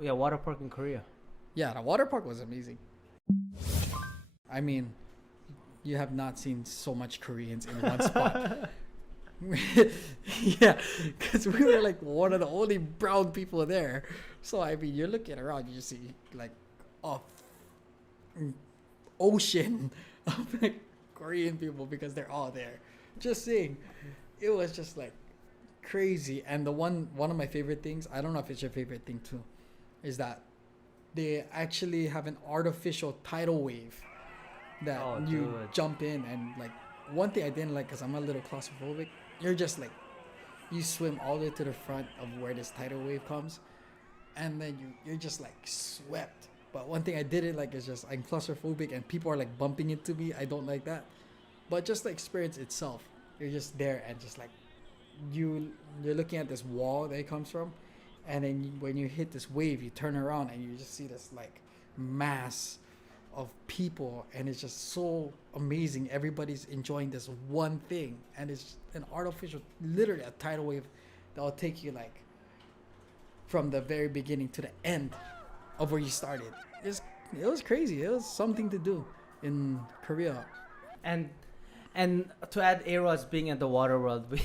Yeah, water park in Korea. Yeah, the water park was amazing. I mean, you have not seen so much Koreans in one spot. Yeah, because we were like one of the only brown people there. So I mean, you're looking around, you just see like a ocean of like Korean people because they're all there. Just saying, it was just like crazy. And the one of my favorite things, I don't know if it's your favorite thing too, is that they actually have an artificial tidal wave that Oh, you dude. jump in. And like one thing I didn't like, because I'm a little claustrophobic, you're just like, you swim all the way to the front of where this tidal wave comes, and then you're just like swept. But one thing I didn't like is just I'm claustrophobic and people are like bumping into me. I don't like that. But just the experience itself, you're just there and just like you're looking at this wall that it comes from, and then when you hit this wave, you turn around and you just see this like mass of people, and it's just so amazing. Everybody's enjoying this one thing, and it's an artificial, literally a tidal wave that will take you like from the very beginning to the end of where you started. It was crazy. It was something to do in Korea. And and to add Eros being in the water world, we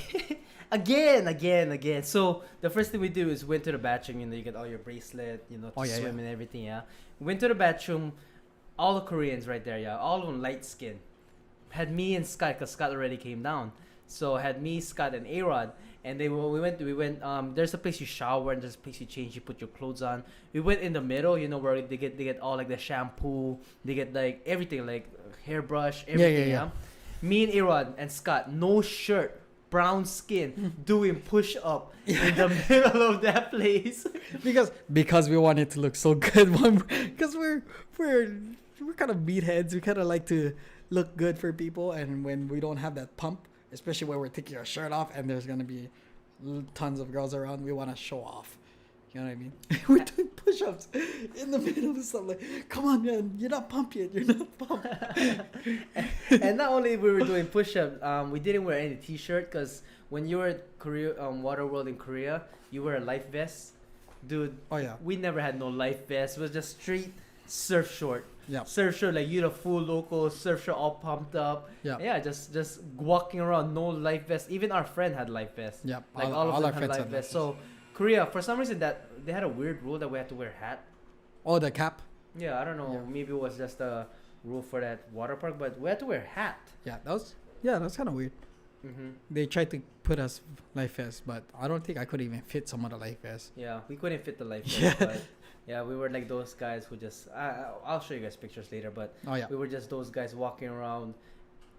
again. So the first thing we do is went to the bathroom. You get all your bracelet, to Oh, yeah, swim yeah. and everything. Yeah, went to the bathroom. All the Koreans right there. Yeah, all of them light skin. Had me and Scott, because Scott already came down. So had me, Scott, and Arod, and we went. There's a place you shower and there's a place you change. You put your clothes on. We went in the middle, where they get all like the shampoo. They get like everything, like hairbrush, everything. Yeah. Me and Arod and Scott, no shirt, brown skin, doing push up in the middle of that place. because we want it to look so good. Because we're kind of meatheads. We kind of like to look good for people, and when we don't have that pump, especially when we're taking our shirt off and there's gonna be tons of girls around, we want to show off. You know what I mean? We're doing push-ups in the middle of something. Like, come on, man! You're not pumped yet. You're not pumped. And not only we were doing push-up, we didn't wear any t-shirt because when you were at Korea, Water World in Korea, you wear a life vest. Dude, Oh yeah, we never had no life vest. It was just straight surf short. yeah, Surf shirt, like you the full local surf shirt, all pumped up. yeah, Yeah, just walking around, no life vest. Even our friend had life vest. yeah. Like all of our them had friends life had vest. that. So Korea, for some reason, that they had a weird rule that we had to wear a hat. Oh, the cap. Yeah, I don't know. Yeah. Maybe it was just a rule for that water park, but we had to wear a hat. Yeah, that's kind of weird. Mm-hmm. They tried to put us life vests, but I don't think I could even fit some of the life vests. Yeah, we couldn't fit the life vest, Yeah. but yeah, we were like those guys who just. I'll show you guys pictures later, but Oh yeah. we were just those guys walking around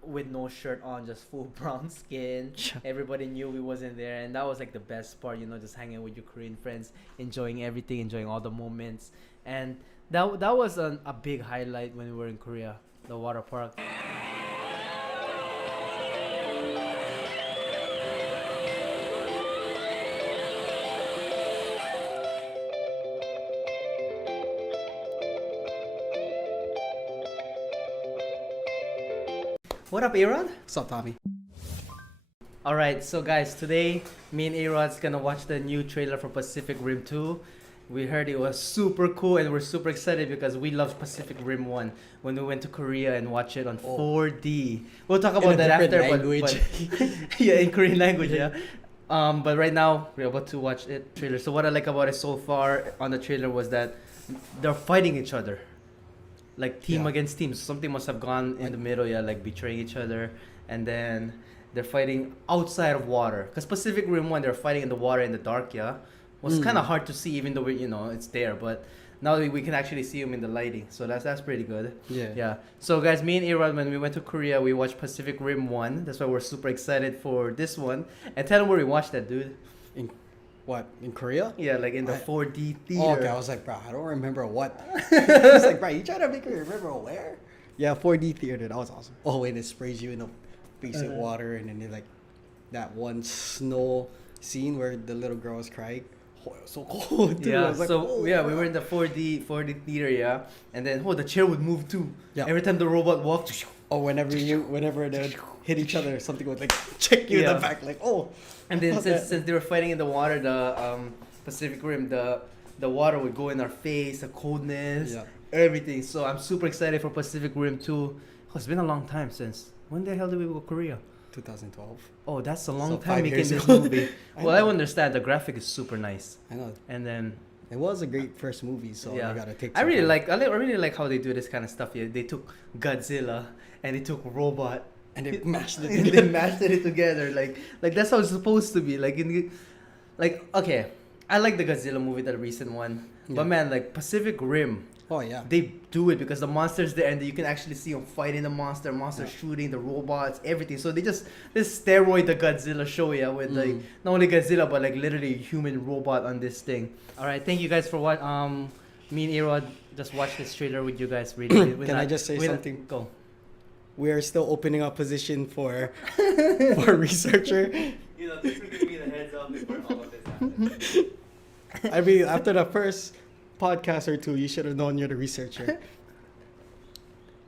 with no shirt on, just full brown skin. Everybody knew we wasn't there, and that was like the best part, just hanging with your Korean friends, enjoying everything, enjoying all the moments, and that was a big highlight when we were in Korea, the water park. What up, Aaron? What's up, Tommy? All right, so guys, today me and Arod's gonna watch the new trailer for Pacific Rim 2. We heard it was super cool, and we're super excited because we loved Pacific Rim 1 when we went to Korea and watched it on 4D. We'll talk about that after, language. but yeah, in Korean language, yeah. But right now we're about to watch it trailer. So what I like about it so far on the trailer was that they're fighting each other, like team Yeah. against team. Something must have gone in the middle, yeah, like betraying each other, and then they're fighting outside of water. Because Pacific Rim 1, they're fighting in the water in the dark, yeah. Was kind of hard to see, even though it's there. But now we can actually see them in the lighting, so that's pretty good. Yeah. Yeah. So guys, me and Arod, when we went to Korea, we watched Pacific Rim 1. That's why we're super excited for this one. And tell them where we watched that, dude. In what? In Korea? Yeah, like in the 4D theater. Oh, okay. I was like, bro, I don't remember what. I was like, bro, you trying to make me remember where? Yeah, 4D theater. That was awesome. Oh, and it sprays you in the basic water, and then they like that one snow scene where the little girl was crying. Oh, it was so cold, dude. I Yeah, was like, so oh, yeah, we wow. were in the 4D theater, yeah, and then the chair would move too. Yeah. Every time the robot walked, Oh, whenever they hit each other, something would like check you in Yeah. the back, like, oh. and then since they were fighting in the water, the Pacific Rim, the the water would go in our face, the coldness, Yeah. everything. So I'm super excited for Pacific Rim 2. Oh, it's been a long time since. When the hell did we go to Korea? 2012. Oh, that's a long So time 5 making years this ago. movie. I Well, I know. understand the graphic is super nice. I know. And then It was a great first movie, so Yeah. I gotta take. I some really time. like I really like how they do this kind of stuff. Yeah, they took Godzilla and they took Robot And they mashed it. and they mashed it together. Like that's how it's supposed to be. Like okay, I like the Godzilla movie, the recent one. Yeah. But man, like Pacific Rim, Oh yeah. they do it because the monster's there and you can actually see them fighting the monster Yeah. shooting the robots, everything. So they steroid the Godzilla show, yeah, with like not only Godzilla but like literally a human robot on this thing. All right, thank you guys for what me and Erod just watched this trailer with you guys. Really, Can I just say something? Go. We are still opening up position for for researcher. You know, thanks for giving me the heads up before all of this happened. I mean, after the first podcast or two, you should have known you're the researcher.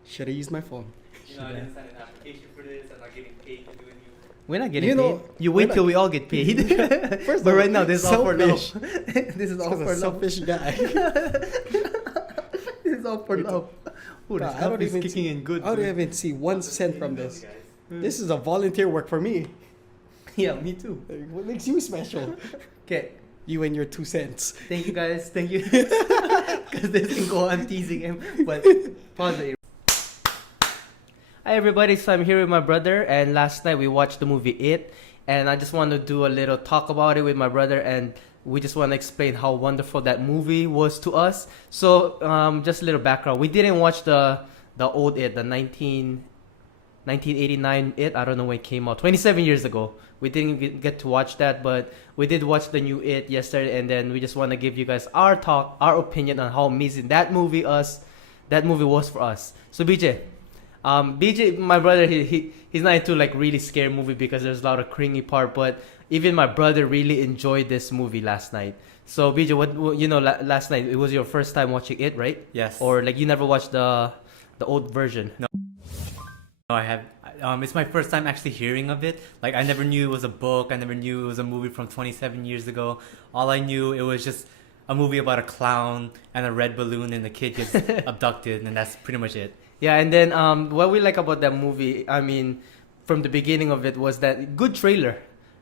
Should have used my phone. You know, I didn't sign an application for this. I'm not getting paid to do it. We're not You know, You wait we're till not- we all get paid. First But of right all, now, this is all for love. selfish. This is all I'm for a love. selfish guy. This is all for love. Oh, this I cup don't is even kicking see, in good. I don't dude. even see 1 cent from this. This is a volunteer work for me. Yeah, me too. What makes you special? Okay. You and your 2 cents. Thank you guys. Thank you. Because this can go on teasing him. But pause it. Hi everybody, so I'm here with my brother, and last night we watched the movie It, and I just want to do a little talk about it with my brother, and we just want to explain how wonderful that movie was to us. So just a little background. We didn't watch the old It, the 1989 It. I don't know when it came out, 27 years ago. We didn't get to watch that, but we did watch the new It yesterday, and then we just want to give you guys our opinion on how amazing that movie was for us. So BJ, my brother, he's not into like really scary movie because there's a lot of cringy part, but even my brother really enjoyed this movie last night. So BJ, what you know, last night it was your first time watching It, right? Yes. Or like you never watched the old version? No, I have. It's my first time actually hearing of it. Like I never knew it was a book. I never knew it was a movie from 27 years ago. All I knew it was just a movie about a clown and a red balloon and the kid gets abducted, and that's pretty much it. Yeah, and then what we like about that movie, I mean, from the beginning of it was that good trailer,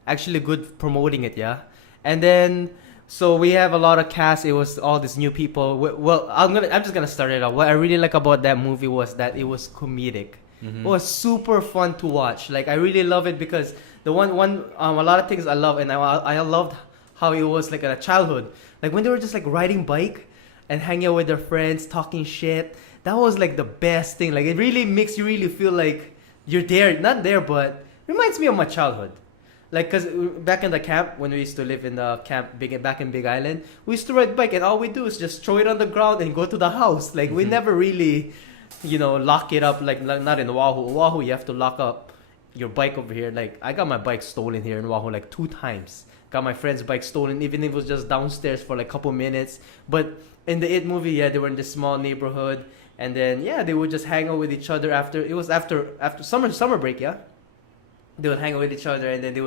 actually good promoting it, yeah. And then so we have a lot of cast. It was all these new people. Well, I'm just gonna start it off. What I really like about that movie was that it was comedic. It was super fun to watch. Like I really love it because the one a lot of things I love, and I loved how it was like a childhood. Like when they were just like riding bike and hanging out with their friends, talking shit. That was like the best thing. Like it really makes you really feel like you're there, not there, but reminds me of my childhood. Like cause back in the camp when we used to live in the camp back in Big Island, we used to ride bike and all we do is just throw it on the ground and go to the house. Like we never really, lock it up. Like not in Oahu. Oahu, you have to lock up your bike over here. Like I got my bike stolen here in Oahu like 2 times. Got my friend's bike stolen, even if it was just downstairs for like a couple minutes. But in the It movie, yeah, they were in this small neighborhood. And then they would just hang out with each other after summer break, yeah. They would hang out with each other, and then they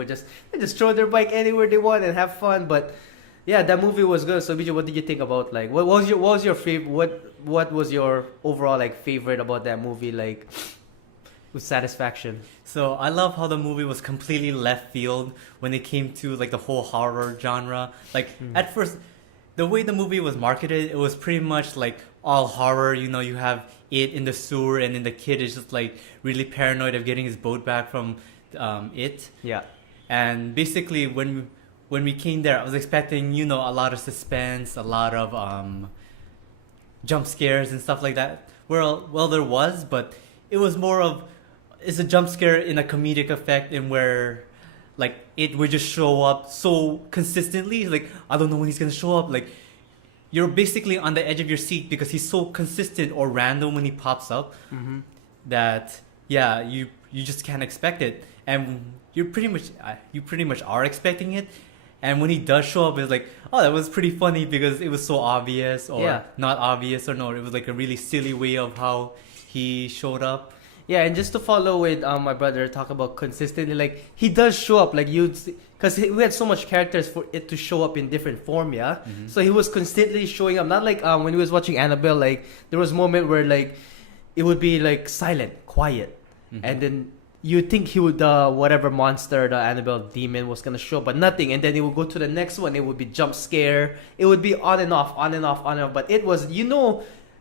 just throw their bike anywhere they want and have fun. But yeah, that movie was good. So Bijay, what did you think about like what was your favorite? What was your overall like favorite about that movie? Like with satisfaction. So I love how the movie was completely left field when it came to like the whole horror genre. Like at first, the way the movie was marketed, it was pretty much like all horror. You have It in the sewer, and then the kid is just like really paranoid of getting his boat back from It. Yeah. And basically, when we came there, I was expecting a lot of suspense, a lot of jump scares and stuff like that. Well, there was, but it was more of it's a jump scare in a comedic effect, in where like It would just show up so consistently. Like I don't know when he's gonna show up. Like you're basically on the edge of your seat because he's so consistent or random when he pops up that you just can't expect it, and you pretty much are expecting it. And when he does show up, it's like, oh, that was pretty funny because it was so obvious, or not obvious, or no, it was like a really silly way of how he showed up. Yeah, and just to follow with my brother talk about consistently, like he does show up. Like because we had so much characters for it to show up in different form, yeah. Mhm. So he was constantly showing up. Not like when he was watching Annabelle, like there was a moment where like it would be like silent, quiet, Mhm. and then you'd think he would whatever monster, the Annabelle demon was gonna show, but nothing. And then it would go to the next one. It would be jump scare. It would be on and off, on and off, on and off. But it was,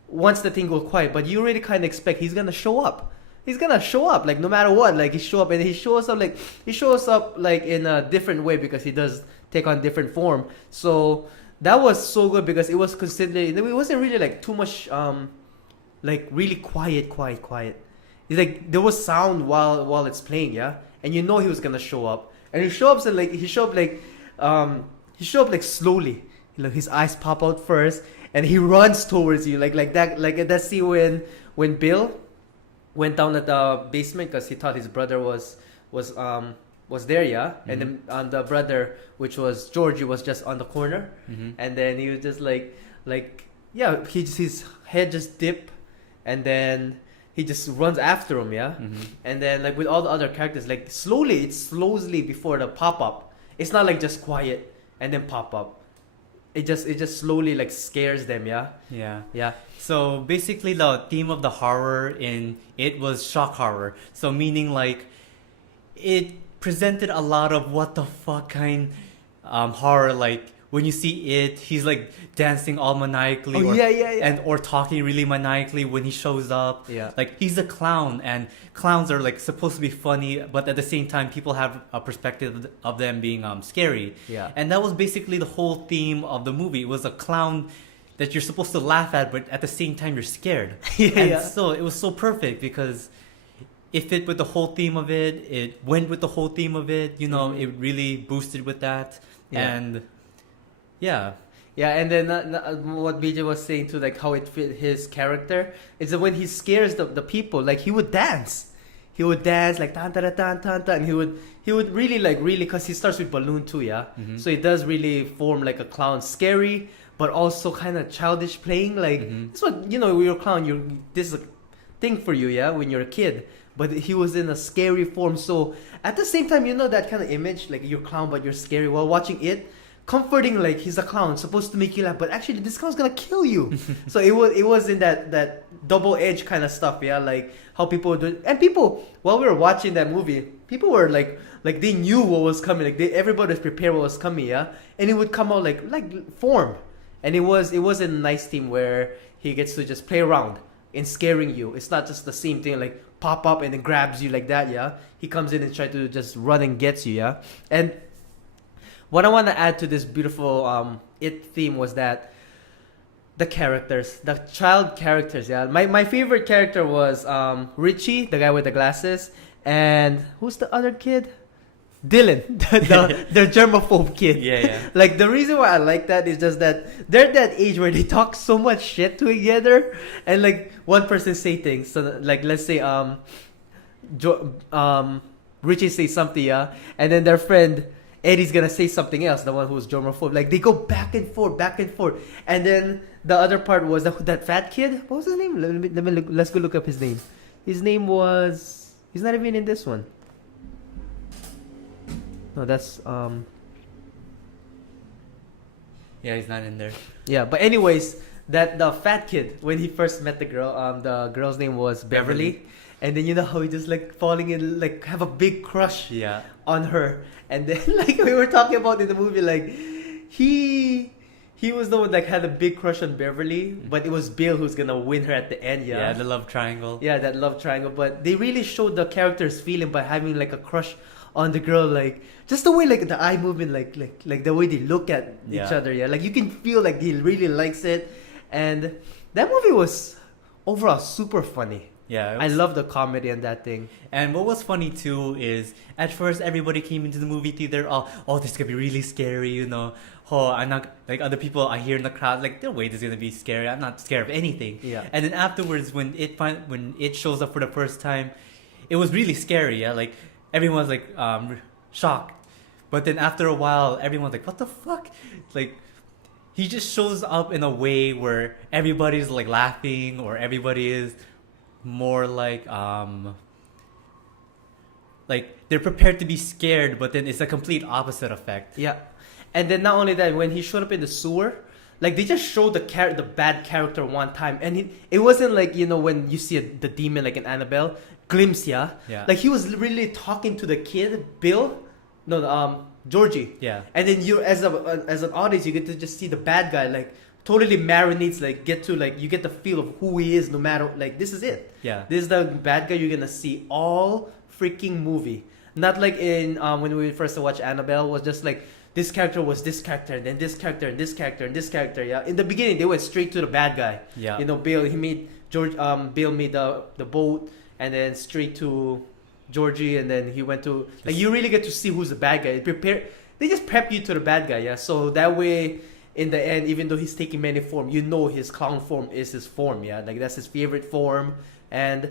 once the thing goes quiet, but you really kind of expect he's gonna show up. He's gonna show up like no matter what. Like he show up and he shows up like in a different way because he does take on different form. So that was so good because it was constantly. It wasn't really like too much like really quiet. It's like there was sound while it's playing, yeah, and he was gonna show up, and he show up like slowly. Like his eyes pop out first, and he runs towards you like that scene when Bill went down at the basement because he thought his brother was there, yeah, and then the brother, which was Georgie, was just on the corner, and then he was just his head just dipped, and then he just runs after him, yeah? And then, like, with all the other characters, like, it slowly before the pop-up. It's not, like, just quiet and then pop-up. It just slowly, like, scares them, yeah? Yeah. Yeah. So, basically, the theme of the horror in it was shock horror. So, meaning, like, it presented a lot of what the fuck kind horror, like, when you see it, he's like dancing all maniacally, or talking really maniacally when he shows up. Yeah, like he's a clown, and clowns are like supposed to be funny, but at the same time, people have a perspective of them being scary. Yeah, and that was basically the whole theme of the movie. It was a clown that you're supposed to laugh at, but at the same time, you're scared. So it was so perfect because it fit with the whole theme of it. It went with the whole theme of it. It really boosted with that, and. Yeah, and then what BJ was saying too, like how it fit his character, is that when he scares the people, like he would dance like tan tan tan tan tan. He would really because he starts with balloon too, yeah. So it does really form like a clown, scary but also kind of childish playing. Like that's what when you're a clown, this is a thing for you, yeah, when you're a kid. But he was in a scary form, so at the same time, that kind of image, like you're a clown but you're scary while watching it. Comforting, like he's a clown, supposed to make you laugh, but actually this clown's gonna kill you. So it was in that double edge kind of stuff, yeah, like how people do. And people, while we were watching that movie, people were like they knew what was coming, like everybody was prepared what was coming, yeah, and it would come out like form, and it was a nice theme where he gets to just play around in scaring you. It's not just the same thing like pop up and then grabs you like that, yeah. He comes in and try to just run and gets you, yeah, and. What I want to add to this beautiful it theme was that the characters, the child characters, yeah. My favorite character was Richie, the guy with the glasses, and who's the other kid? Dylan, the germaphobe kid. Yeah. Like the reason why I like that is just that they're at that age where they talk so much shit together, and like one person say things. So like let's say Richie says something, yeah, and then their friend. Eddie's gonna say something else, the one who's germaphobe. Like they go back and forth, and then the other part was that fat kid. What was his name? Let's go look up his name. His name was. He's not even in this one. No, that's Yeah, he's not in there. Yeah, but anyways, the fat kid when he first met the girl's name was Beverly. And then how he just like falling in, like have a big crush on her. And then like we were talking about in the movie, like he was the one like had a big crush on Beverly, but it was Bill who's gonna win her at the end, yeah. Yeah, the love triangle. Yeah, that love triangle. But they really showed the character's feeling by having like a crush on the girl, like just the way like the eye movement, like the way they look at each other, yeah. Like you can feel like he really likes it. And that movie was overall super funny. Yeah, I love the comedy and that thing. And what was funny too is at first everybody came into the movie theater, oh, this is gonna be really scary, Oh, I'm not like other people I hear in the crowd, like their way this is gonna be scary. I'm not scared of anything. Yeah. And then afterwards, when it shows up for the first time, it was really scary. Yeah, like everyone's like shocked. But then after a while, everyone's like, what the fuck? Like he just shows up in a way where everybody's like laughing, or everybody is more like like they're prepared to be scared, but then it's a complete opposite effect. Yeah, and then not only that, when he showed up in the sewer, like they just showed the bad character one time, and it wasn't like, you know, when you see the demon like in Annabelle glimpse, yeah, like he was really talking to the kid Bill, no, Georgie, Yeah. and then you as an audience you get to just see the bad guy like totally marinates, like you get the feel of who he is, no matter, like this is it. Yeah. This is the bad guy you're gonna see all freaking movie. Not like in when we first watched Annabelle, was just like this character was this character, and then this character, and this character, and this character. Yeah, in the beginning they went straight to the bad guy. Yeah. You know, Bill Bill made the boat, and then straight to Georgie, and then he went to, like, you really get to see who's the bad guy. They just prep you to the bad guy. Yeah, so that way, in the end, even though he's taking many form, you know his clown form is his form. Yeah, like that's his favorite form, and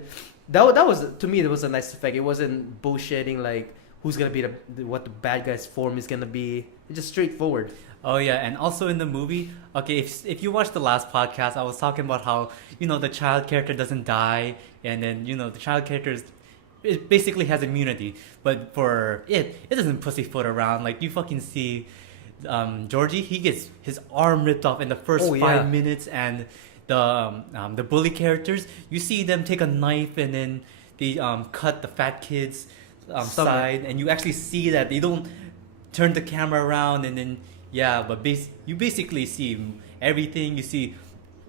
that was, to me, that was a nice effect. It wasn't bullshitting like who's gonna be what the bad guy's form is gonna be. It's just straightforward. Oh yeah, and also in the movie, okay, if you watched the last podcast, I was talking about how, you know, the child character doesn't die, and then, you know, the child character it basically has immunity, but for it doesn't pussyfoot around. Like, you fucking see Georgie, he gets his arm ripped off in the first 5 minutes, and the bully characters, you see them take a knife and then they cut the fat kid's side, and you actually see that they don't turn the camera around, and then but you basically see everything. You see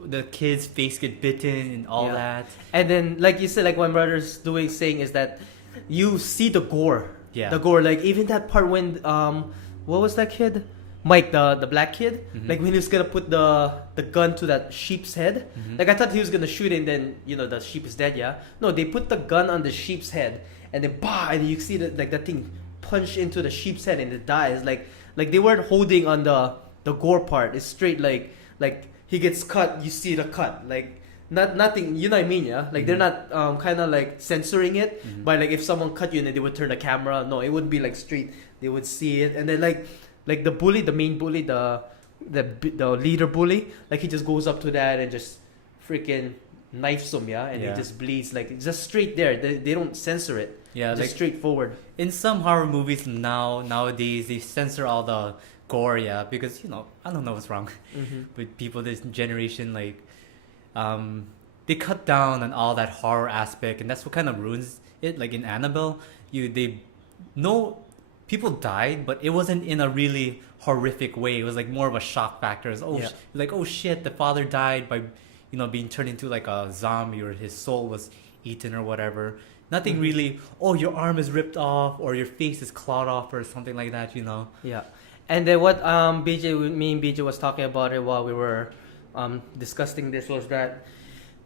the kid's face get bitten and all that, and then like you said, like what my brother's saying is that you see the gore. Yeah, the gore, like even that part when what was that kid? Mike, the black kid, like when he was gonna put the gun to that sheep's head, like I thought he was gonna shoot it and then, you know, the sheep is dead. Yeah, no, they put the gun on the sheep's head and then and you see that, like, that thing punch into the sheep's head and it dies. Like they weren't holding on the gore part. It's straight like he gets cut, you see the cut, like nothing, you know what I mean? Yeah, like they're not kind of like censoring it, but like if someone cut you and then they would turn the camera, no, it would be like straight, they would see it. And then like the bully, the main bully, the leader bully, like he just goes up to that and just freaking knifes him, and he just bleeds, like it's just straight there. They don't censor it. Yeah, just like straightforward. In some horror movies nowadays, they censor all the gore, because, you know, I don't know what's wrong with people this generation. Like, they cut down on all that horror aspect, and that's what kind of ruins it. Like in Annabelle, people died, but it wasn't in a really horrific way. It was like more of a shock factor. It was, like, oh shit, the father died by, you know, being turned into like a zombie, or his soul was eaten or whatever. Nothing really, oh, your arm is ripped off or your face is clawed off or something like that, you know. Yeah. And then what me and BJ was talking about it while we were discussing this was that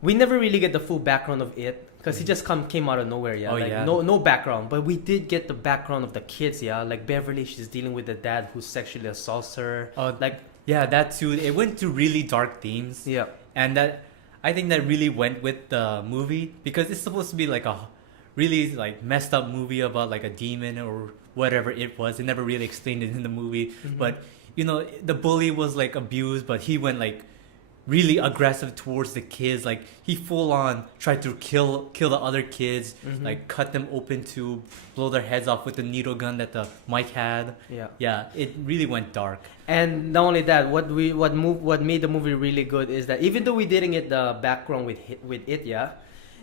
we never really get the full background of it, because he just came out of nowhere. No background, but we did get the background of the kids. Like Beverly, she's dealing with the dad who sexually assaults her. That too. It went to really dark themes. And that, I think that really went with the movie, because it's supposed to be like a really like messed up movie about like a demon or whatever it was. It never really explained it in the movie, but, you know, the bully was like abused, but he went like really aggressive towards the kids. Like he full on tried to kill the other kids, like cut them open to blow their heads off with the needle gun that the Mike had. It really went dark. And not only that, what made the movie really good is that even though we didn't get the background with it,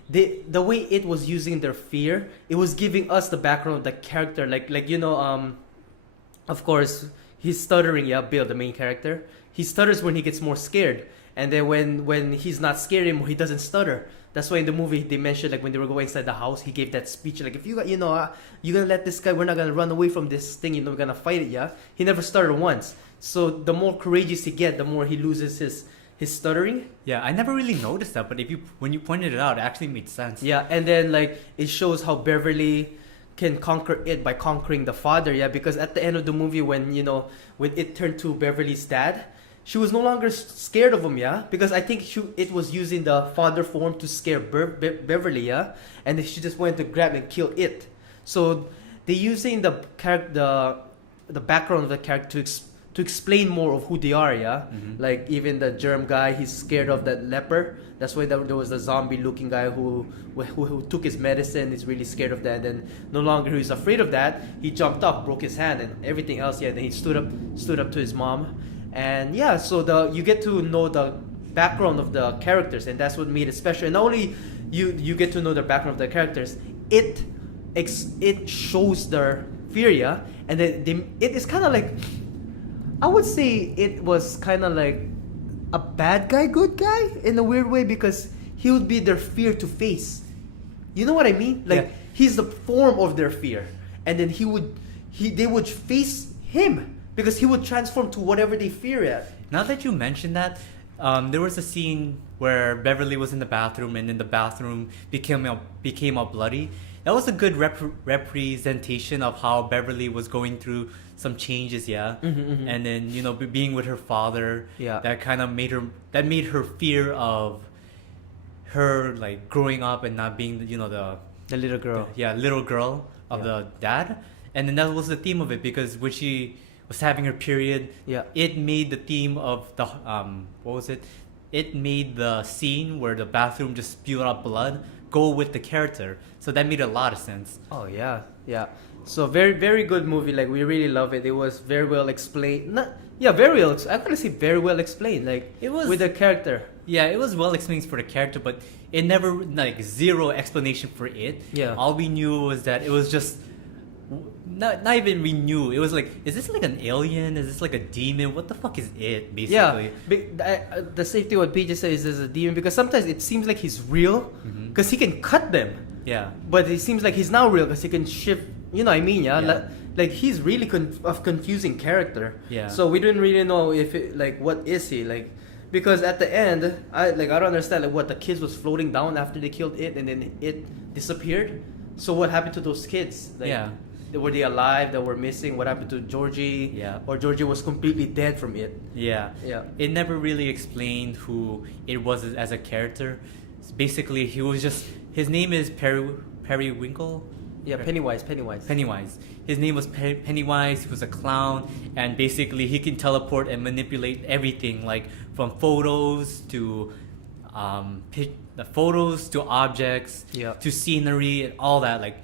the way it was using their fear, it was giving us the background of the character. Like you know, of course he's stuttering. Bill, the main character, he stutters when he gets more scared. And then when he's not scared anymore, he doesn't stutter. That's why in the movie they mentioned, like when they were going inside the house, he gave that speech like, if you got, you know, you're gonna let this guy, we're not gonna run away from this thing, you know, we're gonna fight it. He never stuttered once. So the more courageous he get, the more he loses his stuttering. I never really noticed that, but when you pointed it out, it actually made sense. And then like it shows how Beverly can conquer it by conquering the father. Because at the end of the movie, when it turned to Beverly's dad, she was no longer scared of him, because I think it was using the father form to scare Beverly, and then she just went to grab and kill it. So they're using the background of the character to explain more of who they are, yeah. Mhm. Like even the germ guy, he's scared of that leper. That's why there was the zombie-looking guy who took his medicine. He's really scared of that. And no longer he's afraid of that. He jumped up, broke his hand, and everything else. Yeah, then he stood up to his mom, and yeah. So you get to know the background of the characters, and that's what made it special. And not only you get to know the background of the characters, it shows their fear, yeah. And then it is kind of like, I would say it was kind of like a bad guy, good guy in a weird way, because he would be their fear to face. You know what I mean? Like Yeah. he's the form of their fear, and then they would face him because he would transform to whatever they fear at. Now that you mentioned that, there was a scene where Beverly was in the bathroom, and then the bathroom became all bloody. That was a good representation of how Beverly was going through some changes, yeah. Mm-hmm. And then being with her father, Yeah. that kind of made her fear of her like growing up and not being The little girl. little girl of Yeah. the dad. And then that was the theme of it, because when she was having her period, Yeah. it made the theme of the what was it? It made the scene where the bathroom just spewed out blood go with the character. So that made a lot of sense. Oh yeah, yeah. So very very good movie. Like we really love it. It was very well explained. Very well. I'm gonna say very well explained. Like It was- with the character. Yeah, it was well explained for the character, but it never like zero explanation for it. Yeah. All we knew was that it was just not even we knew. It was like, is this like an alien? Is this like a demon? What the fuck is it? Basically. Yeah, the safety what PJ says is a demon, because sometimes it seems like he's real Mhm. because he can cut them, Yeah. but it seems like he's not real because he can shift. You know what I mean? Yeah. Yeah. Like he's really confusing character. Yeah. So we didn't really know if what is he like, because at the end I don't understand like what the kids was floating down after they killed it and then it disappeared. So what happened to those kids? Like, Yeah. were they alive? That were missing? What happened to Georgie? Yeah. Or Georgie was completely dead from it? Yeah. Yeah. It never really explained who it was as a character. Basically, he was just, his name is Periwinkle. Yeah, Pennywise. Pennywise. His name was Pennywise. He was a clown, and basically he can teleport and manipulate everything, like from photos to the photos to objects, Yeah. to scenery and all that. Like,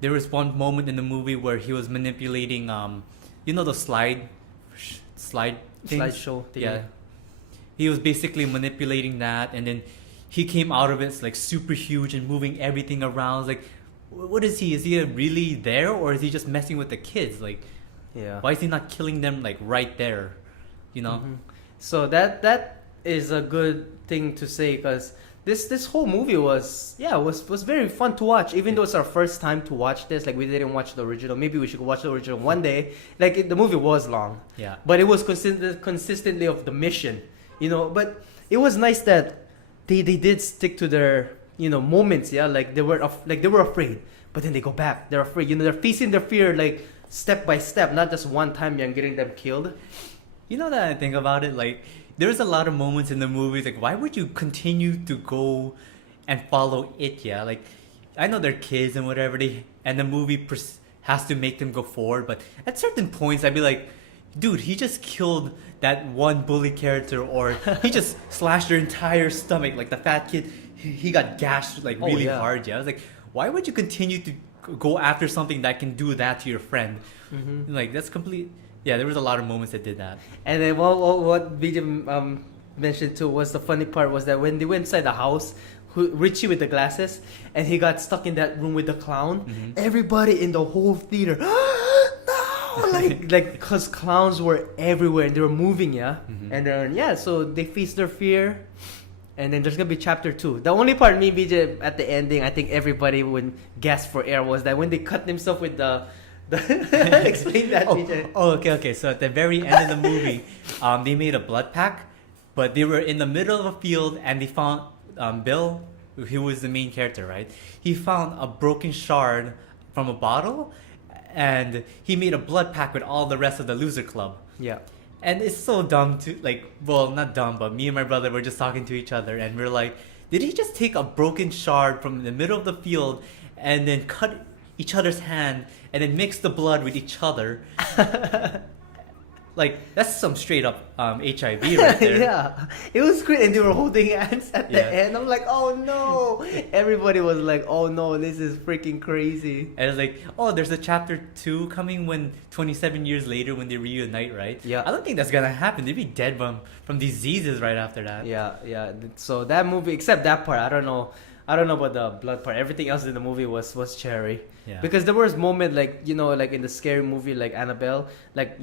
there was one moment in the movie where he was manipulating, the slide things? Slideshow thingy. Yeah. He was basically manipulating that, and then he came out of it like super huge and moving everything around. Like, what is he? Is he really there, or is he just messing with the kids? Like, Yeah. why is he not killing them like right there? Mhm. So that is a good thing to say, because this whole movie was very fun to watch, even though it's our first time to watch this. Like we didn't watch the original. Maybe we should watch the original one day. Like the movie was long, Yeah. but it was consistently of the mission, But it was nice that they did stick to their moments. Yeah, like they were afraid, but then they go back. They're afraid. They're facing their fear like step by step, not just one time and getting them killed. That I think about it, like, there's a lot of moments in the movies, like, why would you continue to go and follow it, yeah? Like, I know they're kids and whatever, and the movie has to make them go forward, but at certain points, I'd be like, dude, he just killed that one bully character, or he just slashed their entire stomach, like the fat kid, he got gashed, like, Oh, really yeah. hard, yeah? I was like, why would you continue to go after something that can do that to your friend? Mm-hmm. Like, that's complete... Yeah, there was a lot of moments that did that. And then what BJ mentioned too was the funny part was that when they went inside the house, Richie with the glasses, and he got stuck in that room with the clown. Mhm. Everybody in the whole theater, no, like because clowns were everywhere and they were moving, yeah. Mhm. And then so they faced their fear. And then there's gonna be chapter 2. The only part me BJ at the ending, I think everybody would gasp for air, was that when they cut themselves with the explain that, BJ. Okay. So at the very end of the movie, they made a blood pack, but they were in the middle of a field and they found Bill, who was the main character, right? He found a broken shard from a bottle, and he made a blood pack with all the rest of the loser club. Yeah. And it's so dumb to, like, well, not dumb, but me and my brother were just talking to each other, and we're like, did he just take a broken shard from the middle of the field and then cut each other's hand and then mix the blood with each other. Like, that's some straight up HIV right there. Yeah, it was great, and they were holding hands at the Yeah. end. I'm like, oh no! Everybody was like, oh no, this is freaking crazy. And it's like, oh, there's a chapter 2 coming when 27 years later when they reunite, right? Yeah. I don't think that's gonna happen. They'd be dead from diseases right after that. Yeah. So that movie, except that part, I don't know about the blood part. Everything else in the movie was cherry. Yeah. Because there was moment like, you know, like in the scary movie like Annabelle, like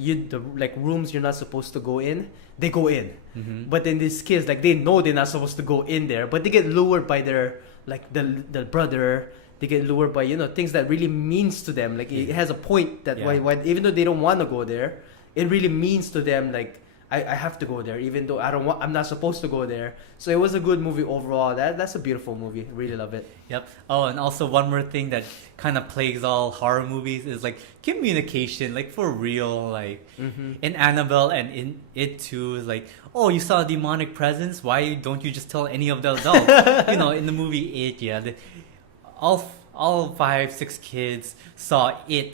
like rooms you're not supposed to go in, they go in. Mm-hmm. But then these kids, like, they know they're not supposed to go in there, but they get lured by their, like, the brother. They get lured by, you know, things that really means to them. Like, it has a point that Yeah. why even though they don't want to go there, it really means to them, like, I have to go there, even though I'm not supposed to go there. So it was a good movie overall. That's a beautiful movie. Really love it. Yep. Oh, and also one more thing that kind of plagues all horror movies is like communication, like for real. Like in Annabelle and in It Too, is like, oh, you saw a demonic presence. Why don't you just tell any of the adults? You know, in the movie It, yeah, all 5-6 kids saw it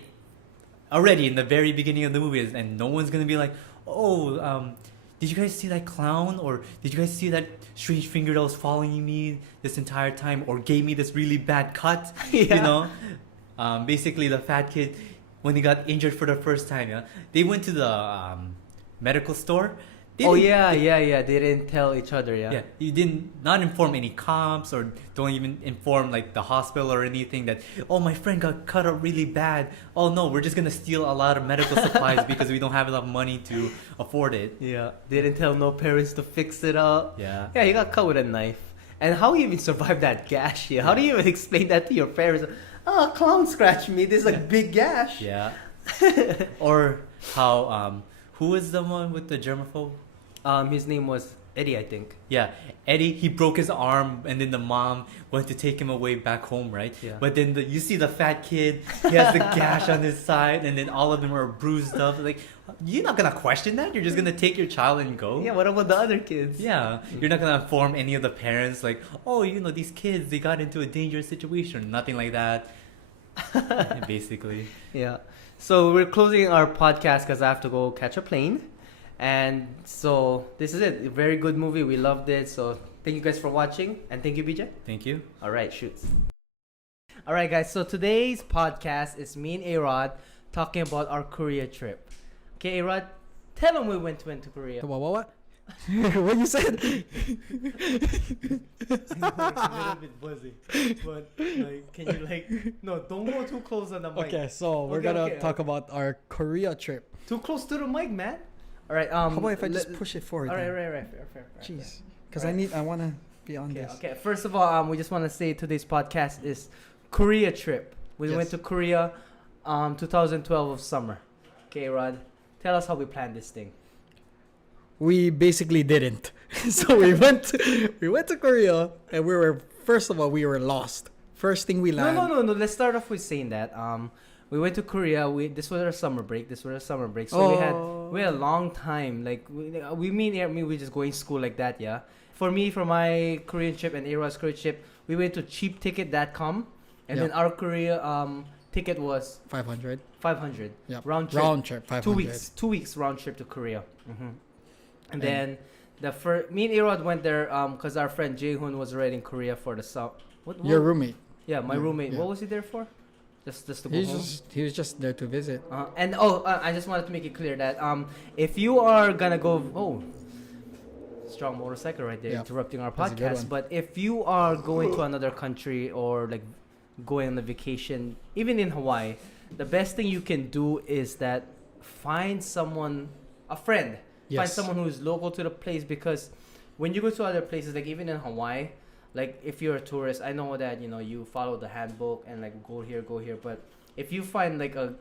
already in the very beginning of the movie, and no one's gonna be like, oh, did you guys see that clown? Or did you guys see that strange finger that was following me this entire time? Or gave me this really bad cut? Yeah. You know? Basically, the fat kid, when he got injured for the first time, yeah, they went to the medical store. They Oh didn't- yeah. They didn't tell each other. yeah, you didn't not inform any cops or don't even inform like the hospital or anything that, oh, my friend got cut up really bad. Oh no, we're just gonna steal a lot of medical supplies because we don't have enough money to afford it. Yeah. They didn't tell no parents to fix it up. Yeah. Yeah, he got cut with a knife. And how he even survived that gash here? How do you even explain that to your parents? Oh, a clown scratched me. This is like big gash. Yeah. Or how who is the one with the germaphobe? His name was Eddie, I think. Yeah, Eddie, he broke his arm and then the mom went to take him away back home, right? Yeah. But then you see the fat kid, he has the gash on his side and then all of them are bruised up. Like, you're not gonna question that? You're just gonna take your child and go? Yeah, what about the other kids? Yeah, you're not gonna inform any of the parents like, oh, you know, these kids, they got into a dangerous situation. Nothing like that. Basically. Yeah. So we're closing our podcast because I have to go catch a plane. And so this is it. A very good movie. We loved it. So thank you guys for watching. And thank you, BJ. Thank you. All right, shoots. All right, guys. So today's podcast is me and A-Rod talking about our Korea trip. Okay, A-Rod, tell them we went to Korea. What? What you said? It's a little bit buzzy. But, like, can you, like... No, don't go too close on the mic. Okay, so we're gonna talk about our Korea trip. Too close to the mic, man. All right. How about if I just push it forward? All right, then? fair. Jeez, because Right. I wanna be on Okay, this. okay. First of all, we just want to say today's podcast is Korea trip. We Yes. went to Korea, 2012 of summer. Okay, Rod, tell us how we planned this thing. We basically didn't. So we went to Korea, and first of all we were lost. First thing we landed. No. Let's start off with saying that we went to Korea. This was our summer break. So we had a long time. Like we just going school like that. Yeah. For me, for my Korean trip and A-Rod's Korean trip, we went to cheapticket.com, and Yep. then our Korea ticket was 500. 500. Yep. Round trip. Round trip. 500. 2 weeks round trip to Korea. And then me and A-Rod went there because our friend Jae-hoon was already in Korea for the summer. Your roommate. Yeah, my Yeah, roommate. yeah. What was he there for? Just to go home. He was just there to visit. I just wanted to make it clear that if you are gonna go, strong motorcycle right there, Yeah. interrupting our That's a good podcast. one. But if you are going to another country or like going on a vacation, even in Hawaii, the best thing you can do is that find someone, a friend. Find Yes. someone who is local to the place, because when you go to other places, like even in Hawaii, like if you're a tourist, I know that you follow the handbook and like go here, but if you find like a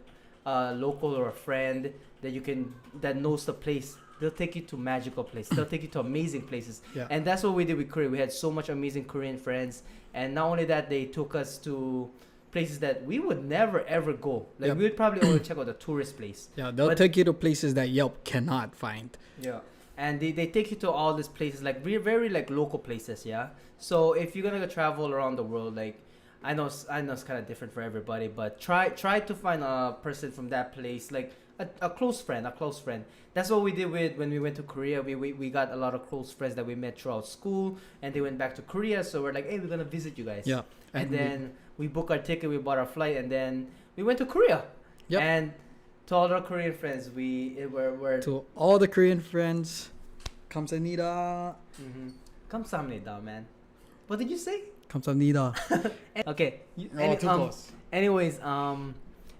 local or a friend that knows the place, they'll take you to magical places. They'll take you to amazing places. Yeah. And that's what we did with Korea. We had so much amazing Korean friends, and not only that, they took us to places that we would never ever go. Like Yep. we would probably only check out the tourist place. Yeah, they'll But- take you to places that Yelp cannot find. Yeah, and they take you to all these places, like very like local places. Yeah. So if you're gonna go travel around the world, like I know it's kind of different for everybody, but try to find a person from that place, like a close friend, That's what we did when we went to Korea. We got a lot of close friends that we met throughout school, and they went back to Korea. So we're like, hey, we're gonna visit you guys. Yeah. And then we booked our ticket, we bought our flight, and then we went to Korea. Yep. And to all our Korean friends, we're To all the Korean friends, 감사합니다. 감사합니다, man. What did you say? 감사합니다. Okay. Too close. Anyways,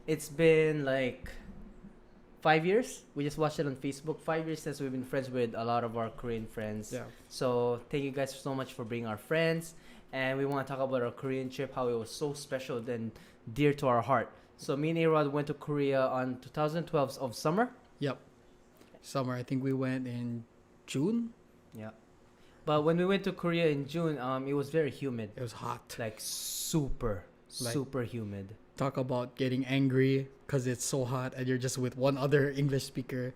it's been like 5 years. We just watched it on Facebook. 5 years since we've been friends with a lot of our Korean friends. Yeah. So thank you guys so much for being our friends. And we want to talk about our Korean trip, how it was so special and dear to our heart. So me and A-Rod went to Korea on 2012 of summer. Yep. Summer. I think we went in June. Yeah. But when we went to Korea in June, it was very humid. It was hot. Like super humid. Talk about getting angry because it's so hot and you're just with one other English speaker.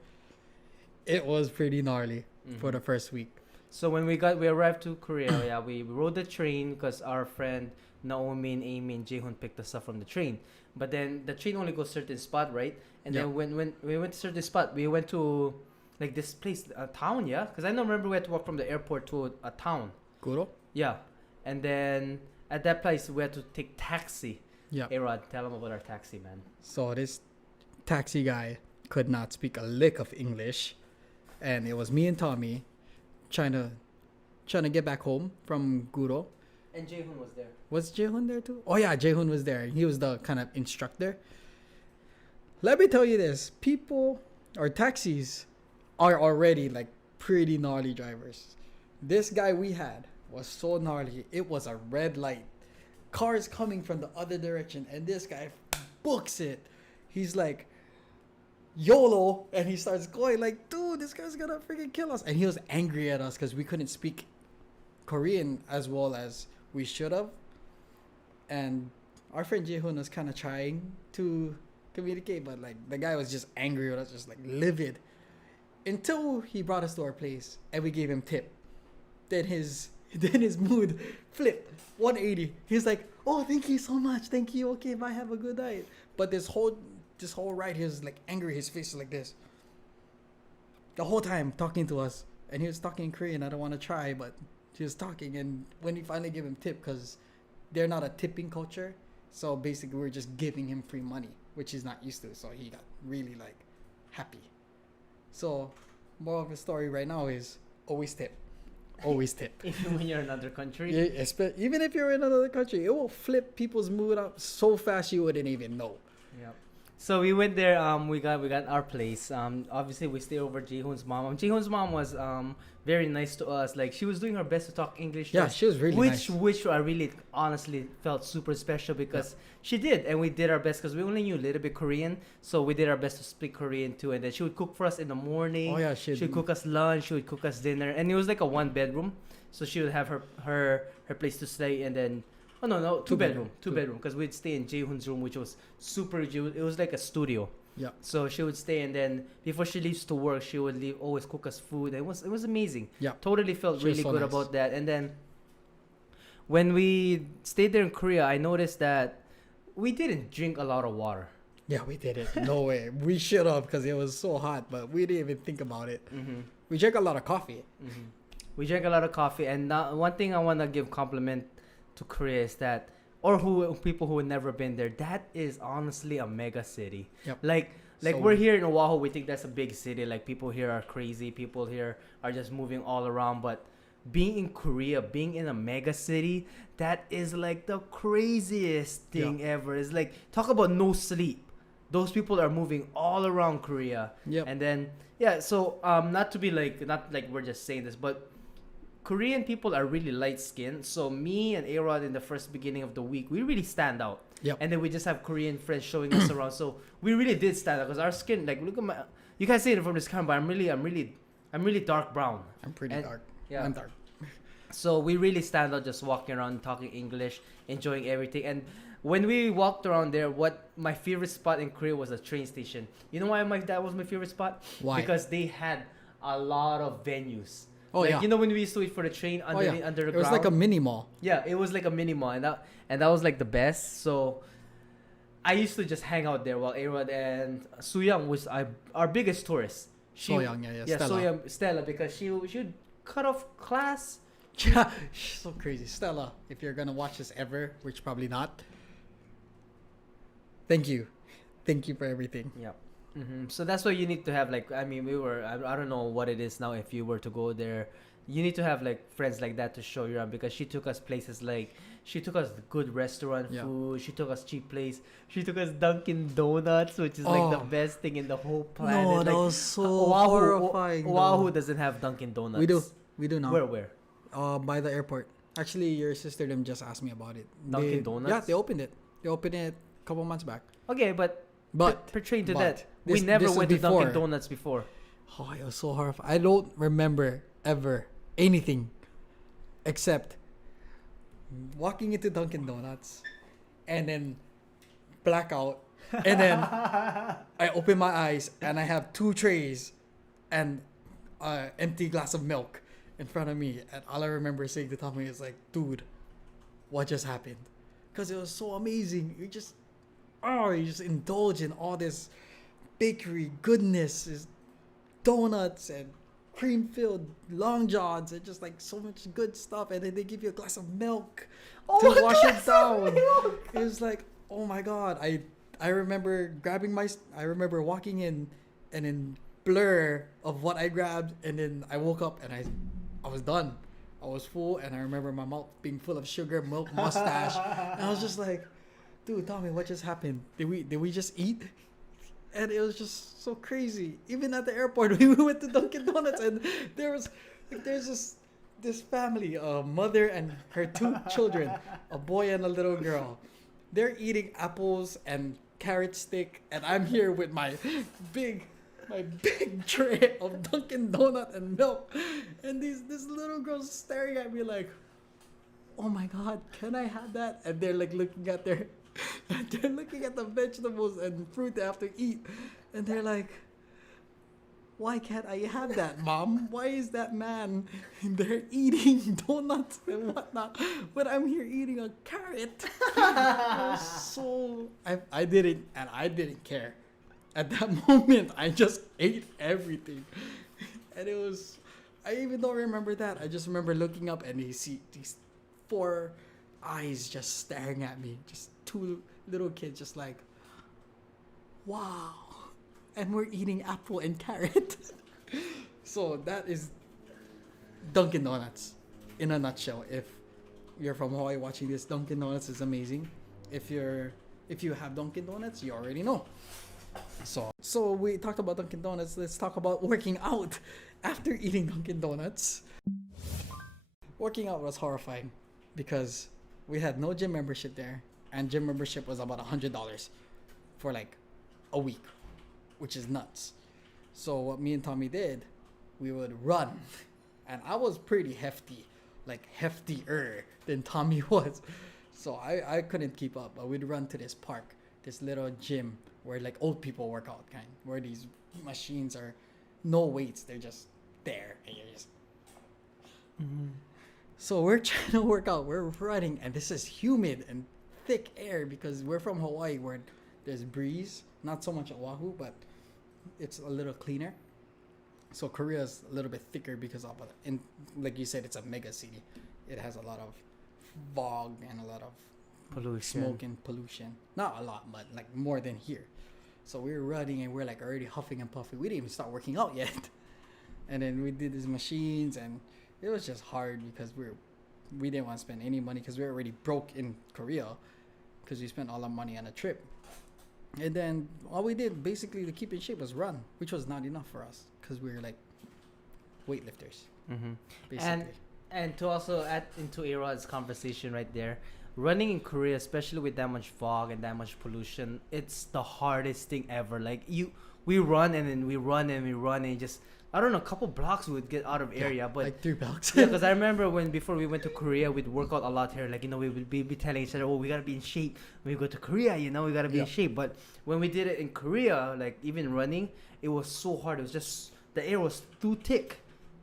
It was pretty gnarly for the first week. So when we arrived to Korea, we rode the train because our friend Naomi and Amy and Jaehoon picked us up from the train. But then the train only goes certain spot, right? And then when we went to certain spot, we went to like this place, a town, yeah? Because I don't remember we had to walk from the airport to a town. Gore? Yeah. And then at that place, we had to take taxi. Yeah. Hey, Rod, tell them about our taxi, man. So this taxi guy could not speak a lick of English. And it was me and Tommy trying to get back home from Guro. And Jaehoon was there. Was Jaehoon there too? Oh yeah, Jaehoon was there. He was the kind of instructor. Let me tell you this. People or taxis are already like pretty gnarly drivers. This guy we had was so gnarly. It was a red light. Cars coming from the other direction and this guy books it. He's like, YOLO, and he starts going like, dude, this guy's gonna freaking kill us. And he was angry at us because we couldn't speak Korean as well as we should have. And our friend Jaehoon was kind of trying to communicate, but like the guy was just angry with us, just like livid. Until he brought us to our place and we gave him tip. Then his mood flipped 180. He's like, oh, thank you so much. Thank you. Okay, bye. Have a good night. But this whole ride, he was like angry. His face was like this. The whole time talking to us. And he was talking in Korean. I don't want to try, but he was talking. And when we finally gave him tip, because they're not a tipping culture. So basically we're just giving him free money, which he's not used to. So he got really like happy. So more of the story right now is always tip. Always tip. Even when you're in another country. Yeah, even if you're in another country, it will flip people's mood up so fast you wouldn't even know. Yeah. So we went there. We got our place. Obviously we stayed over Jaehoon's mom. Jaehoon's mom was very nice to us. Like she was doing her best to talk English. Yeah, she was really nice. Which I really honestly felt super special because she did, and we did our best because we only knew a little bit Korean, so we did our best to speak Korean too. And then she would cook for us in the morning. Oh yeah, she would cook us lunch. She would cook us dinner, and it was like a 1-bedroom. So she would have her place to stay, and then two bedroom because we'd stay in Jaehoon's room, which was it was like a studio. Yeah. So she would stay, and then before she leaves to work, she would always cook us food. It was amazing. Yeah. Totally felt She was really so good nice. about that. And then when we stayed there in Korea, I noticed that we didn't drink a lot of water. Yeah, we did it. No way. We should have because it was so hot, but we didn't even think about it. Mm-hmm. We drank a lot of coffee. Mm-hmm. We drank a lot of coffee, and one thing I want to give compliment to Korea is that, or people who have never been there, that is honestly a mega city. Yep. Like So- we're here in Oahu, we think that's a big city. Like people here are crazy. People here are just moving all around. But being in Korea, being in a mega city, that is like the craziest thing ever. It's like, talk about no sleep. Those people are moving all around Korea. Yep. And then so not like we're just saying this, but Korean people are really light skinned. So me and A-Rod in the first beginning of the week, we really stand out. Yep. And then we just have Korean friends showing us around. So we really did stand out because our skin, like, look at my, you can't see it from this camera, but I'm really dark brown. I'm pretty And- dark. yeah. I'm dark. So we really stand out just walking around, talking English, enjoying everything. And when we walked around there, what my favorite spot in Korea was a train station. You know why that was my favorite spot? Why? Because they had a lot of venues. Oh, like, yeah. you know when we used to wait for the train Oh, under yeah. under the It was ground. like a mini mall. Yeah, it was like a mini mall, and that was like the best. So I used to just hang out there while Arod and Suyang was our biggest tourist. Soyoung, yeah, Yeah, Stella. Soyang, Stella, because she would cut off class. Yeah, she's so crazy. Stella, if you're gonna watch this ever, which probably not, thank you. Thank you for everything. Yeah. So that's why you need to have, like, I mean, I don't know what it is now if you were to go there. You need to have like friends like that to show you around, because she took us places like, she took us good restaurant Yeah. food, she took us cheap place, she took us Dunkin' Donuts, which is like the Oh. best thing in the whole planet. No, like, that was so Oahu, horrifying. Oahu though. doesn't have Dunkin' Donuts. We do now. Where? By the airport. Actually, your sister them just asked me about it. Dunkin' Donuts? Yeah, they opened it. They opened it a couple months back. Okay, but pertaining to but that, we this- never this was went to Dunkin' before. Donuts before. Oh, it was so horrifying. I don't remember ever anything except walking into Dunkin' Donuts and then blackout. And then I open my eyes and I have 2 trays and an empty glass of milk in front of me. And all I remember saying to Tommy is like, dude, what just happened? Because it was so amazing. You just indulge in all this bakery goodness, is donuts and cream filled long johns and just like so much good stuff, and then they give you a glass of milk to wash it down. It was like, oh my god. I remember I remember walking in and in blur of what I grabbed, and then I woke up and I was done. I was full, and I remember my mouth being full of sugar, milk, mustache, and I was just like, dude, Tommy, what just happened? Did we just eat? And it was just so crazy. Even at the airport, we went to Dunkin' Donuts, and there's this family, a mother and her 2 children, a boy and a little girl. They're eating apples and carrot stick, and I'm here with my big tray of Dunkin' Donut and milk, and this little girl's staring at me like, oh my god, can I have that? And they're like looking at the vegetables and fruit they have to eat, and they're like, why can't I have that, Mom? Why is that man there eating donuts and whatnot, but I'm here eating a carrot? I didn't care. At that moment, I just ate everything, and it was. I even don't remember that. I just remember looking up and you see these 4 eyes just staring at me, just 2 little kids, just like, wow, and we're eating apple and carrot. So that is Dunkin' Donuts in a nutshell. If you're from Hawaii watching this, Dunkin' Donuts is amazing. If you have Dunkin' Donuts, you already know. So we talked about Dunkin' Donuts. Let's talk about working out after eating Dunkin' Donuts. Working out was horrifying because we had no gym membership there, and gym membership was about $100 for like a week, which is nuts. So what me and Tommy did, we would run, and I was pretty hefty, like heftier than Tommy was. So I couldn't keep up, but we'd run to this park, this little gym where like old people work out kind, where these machines are no weights, they're just there, and you're just. So we're trying to work out, we're running, and this is humid and thick air because we're from Hawaii where there's breeze, not so much Oahu, but it's a little cleaner. So Korea is a little bit thicker because of it. And like you said, it's a mega city. It has a lot of fog and a lot of Pollution. smoke and pollution. Not a lot, but like more than here. So we were running and we're like already huffing and puffing. We didn't even start working out yet. And then we did these machines, and it was just hard because we didn't want to spend any money because we were already broke in Korea because we spent all our money on a trip. And then all we did basically to keep in shape was run, which was not enough for us because we were like weightlifters, basically. And to also add into Arod's conversation right there, running in Korea, especially with that much fog and that much pollution, it's the hardest thing ever. Like we run and then we run and we run and just, I don't know, a couple blocks we would get out of area, but like 3 blocks. yeah, because I remember before we went to Korea, we'd work out a lot here. Like, we would be telling each other, oh, we gotta be in shape when we go to Korea. We gotta be in shape. But when we did it in Korea, like even running, it was so hard. It was just the air was too thick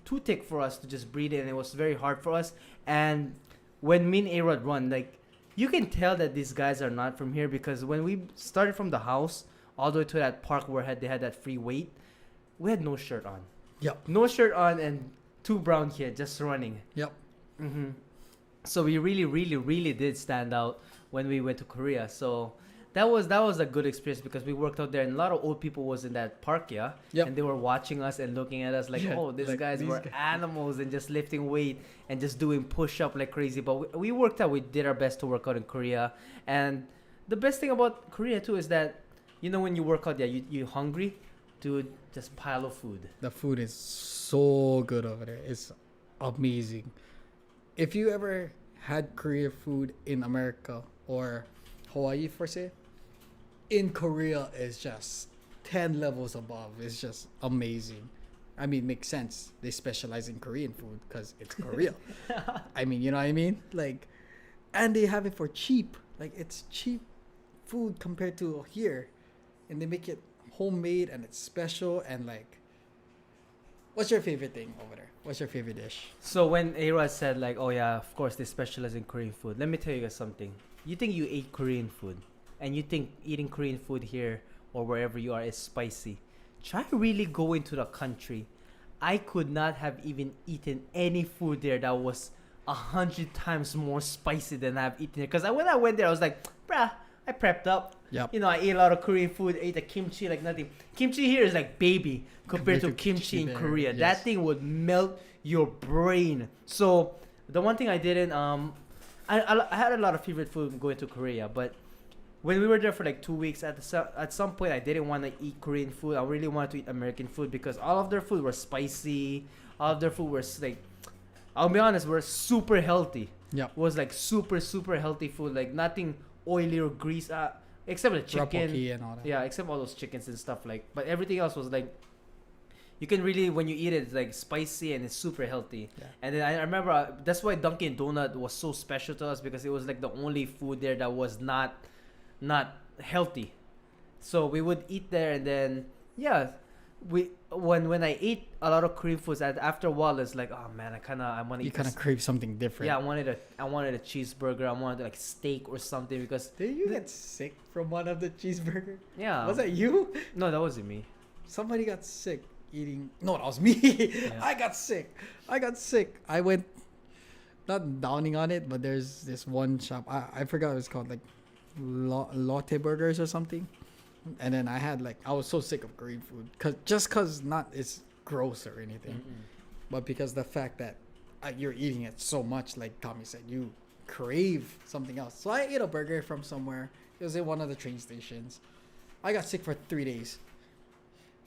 too thick for us to just breathe in. It was very hard for us. And when me and A-Rod run, like, you can tell that these guys are not from here because when we started from the house all the way to that park where they had that free weight, we had no shirt on. Yep. No shirt on and two brown kids just running. Yep. Mm-hmm. So we really, really, really did stand out when we went to Korea. So that was a good experience because we worked out there and a lot of old people was in that park, yeah. Yep. And they were watching us and looking at us like, Yeah, oh, these like, guys these were guys. animals and just lifting weight and just doing push-up like crazy. But we worked out. We did our best to work out in Korea. And the best thing about Korea too is that, you know, when you work out, yeah, you hungry, dude, just pile of food. The food is so good over there. It's amazing. If you ever had Korean food in America or Hawaii, for say, in Korea is just 10 levels above. It's just amazing. I mean, makes sense. They specialize in Korean food because it's Korea. I mean, you know what I mean? Like, and they have it for cheap. Like, it's cheap food compared to here. And they make it homemade and it's special. And like, what's your favorite thing over there? What's your favorite dish? So when A-Rod said like, oh yeah, of course they specialize in Korean food. Let me tell you guys something. You think you ate Korean food and you think eating Korean food here or wherever you are is spicy. Try really go into the country. I could not have even eaten any food there that was 100 times more spicy than I've eaten here. Because when I went there, I was like, bruh, I prepped up. Yep. You know, I ate a lot of Korean food, ate the kimchi like nothing. Kimchi here is like baby compared to kimchi in there, Korea. yes. That thing would melt your brain. So the one thing I didn't, I had a lot of favorite food going to Korea, but when we were there for like 2 weeks, at some point I didn't want to eat Korean food. I really wanted to eat American food because all of their food was spicy. All of their food was like, I'll be honest, were super healthy. Yep. It was like super, super healthy food, like nothing oily or grease. Except the chicken, Tteokbokki and all that. yeah, except all those chickens and stuff like. But everything else was like, you can really when you eat it, it's like spicy and it's super healthy. Yeah. And then I remember that's why Dunkin' Donut was so special to us because it was like the only food there that was not healthy. So we would eat there and then yeah, when I ate a lot of Korean foods after a while it's like, oh man, I want to You eat kind of crave something different. yeah, I wanted a cheeseburger. I wanted like steak or something because Did you get sick from one of the cheeseburger? yeah. Was that you? No, that wasn't me. Somebody got sick eating. No, that was me. Yeah. I got sick. I went, not downing on it, but there's this one shop. I forgot what it's called, like Lotte Burgers or something. And then I was so sick of Korean food. Cause not it's gross or anything. Mm-mm. But because the fact that you're eating it so much, like Tommy said, you crave something else. So I ate a burger from somewhere. It was in one of the train stations. I got sick for 3 days.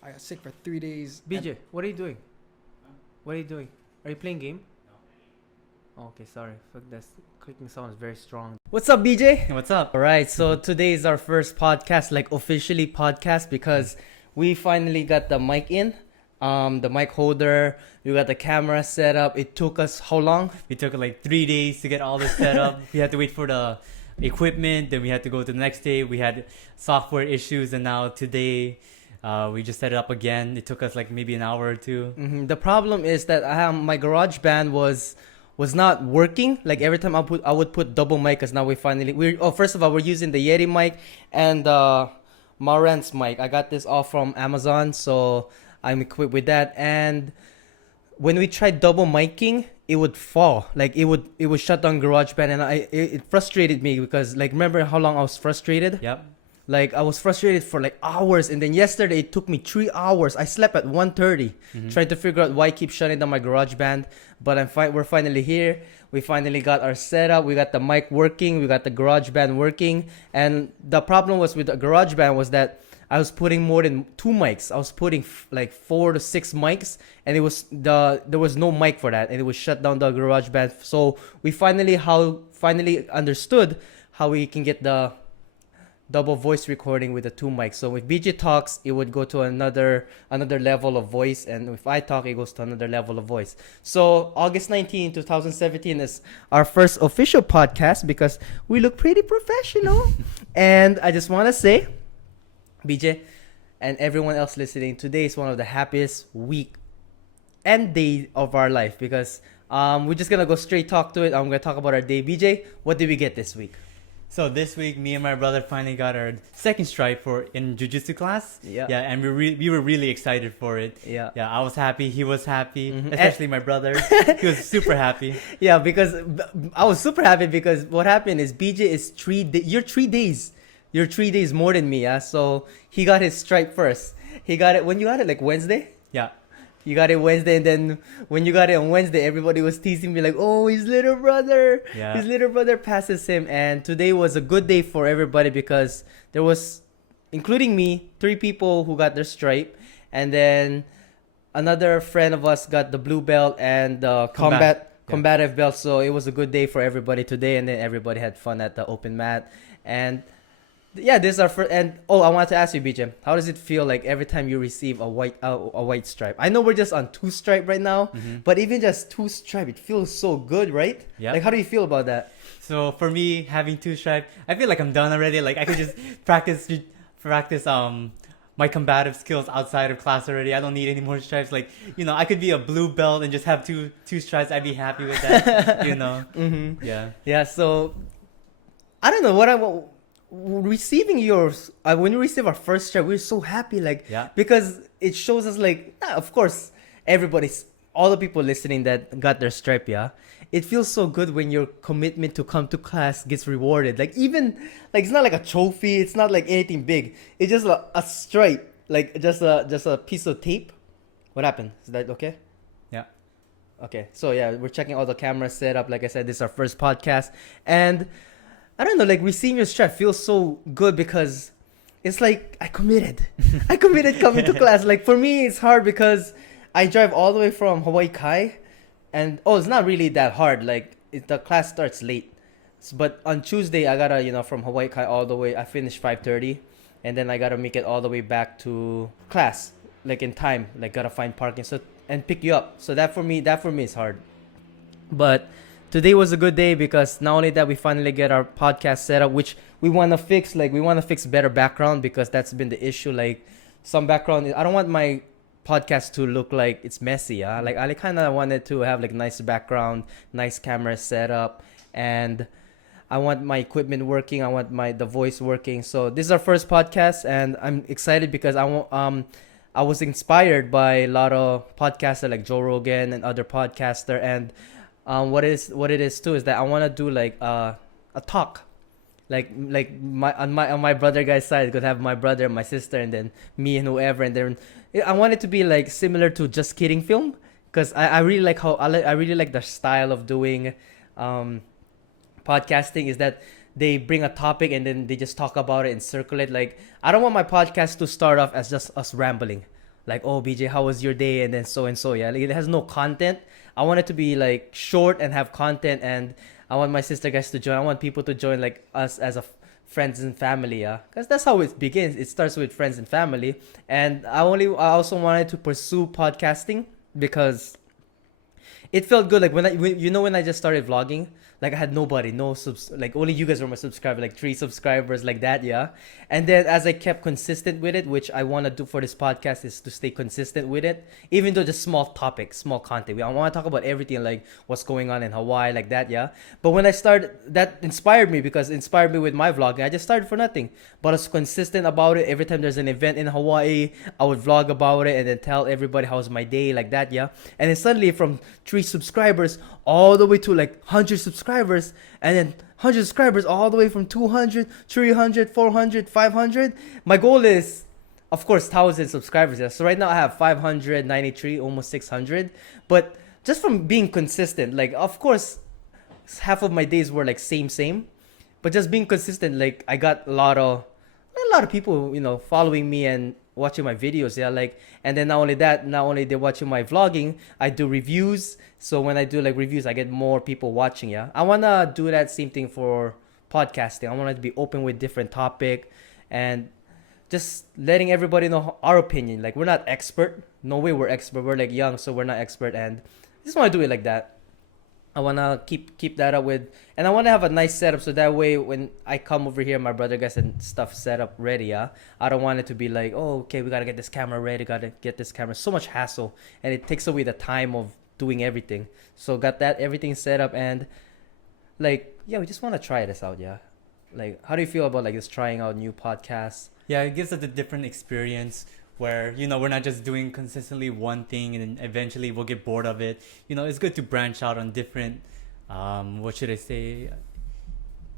BJ, what are you doing? What are you doing? Are you playing game? No. Okay, sorry. Fuck, that's clicking sound is very strong. What's up, BJ? What's up? All right, so today is our first podcast, like officially podcast, because we finally got the mic in, the mic holder. We got the camera set up. It took us how long? We took like 3 days to get all this set up. We had to wait for the equipment. Then we had to go to the next day. We had software issues, and now today we just set it up again. It took us like maybe an hour or two. Mm-hmm. The problem is that my garage band was not working. Like every time I would put double mic, because now first of all, we're using the Yeti mic and Marantz mic. I got this all from Amazon, so I'm equipped with that. And when we tried double miking, it would fall. Like it would shut down GarageBand, and it frustrated me because like remember how long I was frustrated? Yep. Like I was frustrated for like hours, and then yesterday it took me 3 hours. I slept at 1:30 trying to figure out why I keep shutting down my GarageBand. But we're finally here. We finally got our setup. We got the mic working. We got the GarageBand working. And the problem was with the GarageBand was that I was putting more than 2 mics. I was putting like 4 to 6 mics, and there was no mic for that, and it was shut down the GarageBand. So we finally understood how we can get the double voice recording with the 2 mics. So if BJ talks, it would go to another level of voice, and if I talk, it goes to another level of voice. So August 19, 2017 is our first official podcast because we look pretty professional. And I just want to say, BJ and everyone else listening, today is one of the happiest week end day of our life because we're just gonna go straight talk to it. I'm gonna talk about our day. BJ, what did we get this week? So this week, me and my brother finally got our second stripe for in jujitsu class. Yeah. Yeah, and we were really excited for it. Yeah. Yeah, I was happy. He was happy, Mhm. especially my brother. He was super happy. Yeah, because I was super happy because what happened is BJ is you're 3 days. You're 3 days more than me, yeah. So he got his stripe first. He got it when you got it like Wednesday. Yeah. You got it Wednesday, and then when you got it on Wednesday, everybody was teasing me like, "Oh, his little brother, Yeah. his little brother passes him." And today was a good day for everybody because there was, including me, 3 people who got their stripe, and then another friend of us got the blue belt and the combative belt. So it was a good day for everybody today, and then everybody had fun at the open mat. And yeah, this is our first. And I want to ask you, BJ, how does it feel like every time you receive a white stripe? I know we're just on 2 stripe right now, but even just 2 stripe, it feels so good, right? Yeah. Like, how do you feel about that? So for me, having 2 stripe, I feel like I'm done already. Like I could just practice my combative skills outside of class already. I don't need any more stripes. Like, I could be a blue belt and just have two stripes. I'd be happy with that. Mm-hmm. Yeah. Yeah. So I don't know receiving yours. When we receive our first stripe, we're so happy. Like, Yeah. because it shows us like, of course, all the people listening that got their stripe. Yeah. It feels so good when your commitment to come to class gets rewarded. Like, even like, it's not like a trophy. It's not like anything big. It's just a stripe, like just a piece of tape. What happened? Is that okay? Yeah. Okay. So yeah, we're checking all the cameras set up. Like I said, this is our first podcast, and I don't know, like receiving your stripe feels so good because it's like I committed. I committed coming to class. Like for me, it's hard because I drive all the way from Hawaii Kai. And it's not really that hard. Like the class starts late, but on Tuesday I gotta from Hawaii Kai all the way. I finish 5:30, and then I gotta make it all the way back to class like in time. Like gotta find parking and pick you up. So that for me is hard. But today was a good day because not only that we finally get our podcast set up, which we wanna fix. Like we wanna fix better background because that's been the issue. Like some background, I don't want my podcast to look like it's messy. Like I kind of wanted to have like nice background, nice camera setup, and I want my equipment working. I want the voice working. So this is our first podcast, and I'm excited because I was inspired by a lot of podcasters like Joe Rogan and other podcaster. And what it is too is that I want to do like a talk. Like on my brother guy's side, could have my brother, my sister, and then me and whoever, and then I want it to be like similar to Just Kidding film, because I really like I really like the style of doing podcasting is that they bring a topic and then they just talk about it and circulate. Like I don't want my podcast to start off as just us rambling, like, "Oh, BJ, how was your day?" and then so and so. Yeah, like, it has no content. I want it to be like short and have content, and I want my sister guys to join. I want people to join, like us as friends and family, yeah, because that's how it begins. It starts with friends and family, and I also wanted to pursue podcasting because it felt good. Like when I just started vlogging, like I had nobody, like only you guys were my subscriber, like 3 subscribers, like that, yeah. And then as I kept consistent with it, which I want to do for this podcast is to stay consistent with it, even though just small topics, small content. I want to talk about everything, like what's going on in Hawaii, like that, yeah. But when I started, that inspired me with my vlogging. I just started for nothing, but I was consistent about it. Every time there's an event in Hawaii, I would vlog about it and then tell everybody how's my day, like that, yeah. And then suddenly from 3 subscribers all the way to like 100 subscribers, and then 100 subscribers all the way from 200, 300, 400, 500. My goal is, of course, 1,000 subscribers. Yeah. So right now I have 593, almost 600. But just from being consistent, like of course, half of my days were like same. But just being consistent, like I got a lot of people, following me and watching my videos, yeah. Like, and then not only they're watching my vlogging, I do reviews. So when I do like reviews, I get more people watching, yeah. I wanna do that same thing for podcasting. I want it to be open with different topic and just letting everybody know our opinion. Like we're not expert. No way we're expert. We're like young, so we're not expert, and I just want to do it like that. I wanna keep that up with, and I wanna have a nice setup so that way when I come over here, my brother gets and stuff set up ready. Yeah, I don't want it to be like, oh, okay, we gotta get this camera ready, gotta get this camera. So much hassle, and it takes away the time of doing everything. So got that everything set up, and like, yeah, we just wanna try this out. Yeah, like, how do you feel about like just trying out new podcasts? Yeah, it gives us a different experience where, we're not just doing consistently one thing and then eventually we'll get bored of it. It's good to branch out on different, what should I say,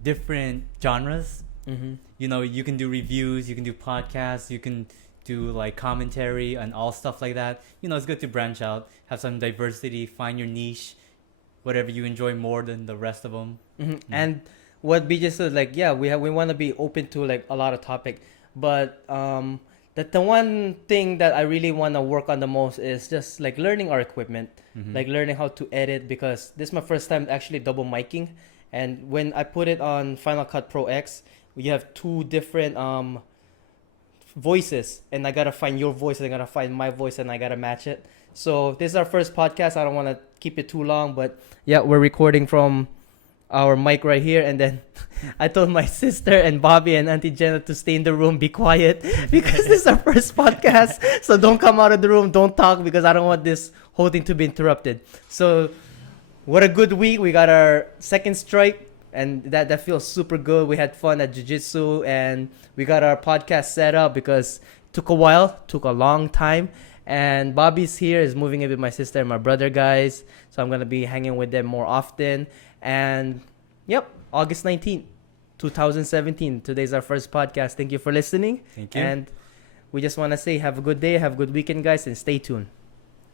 different genres. Mm-hmm. You can do reviews, you can do podcasts, you can do like commentary and all stuff like that. It's good to branch out, have some diversity, find your niche, whatever you enjoy more than the rest of them. Mm-hmm. And what BJ said, like, yeah, we want to be open to like a lot of topic, but that the one thing that I really want to work on the most is just like learning our equipment, like learning how to edit, because this is my first time actually double miking, and when I put it on Final Cut Pro X, we have two different voices, and I gotta find your voice, and I gotta find my voice, and I gotta match it. So this is our first podcast. I don't want to keep it too long, but yeah, we're recording from our mic right here, and then I told my sister and Bobby and Auntie Jenna to stay in the room, be quiet, because this is our first podcast. So don't come out of the room, don't talk, because I don't want this whole thing to be interrupted. So what a good week. We got our second strike, and that feels super good. We had fun at jiu-jitsu, and we got our podcast set up because it took a while, took a long time. And Bobby's here, is moving in with my sister and my brother, guys. So I'm going to be hanging with them more often. And yep, August 19th, 2017. Today's our first podcast. Thank you for listening. Thank you. And we just want to say have a good day, have a good weekend, guys, and stay tuned.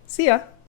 See ya.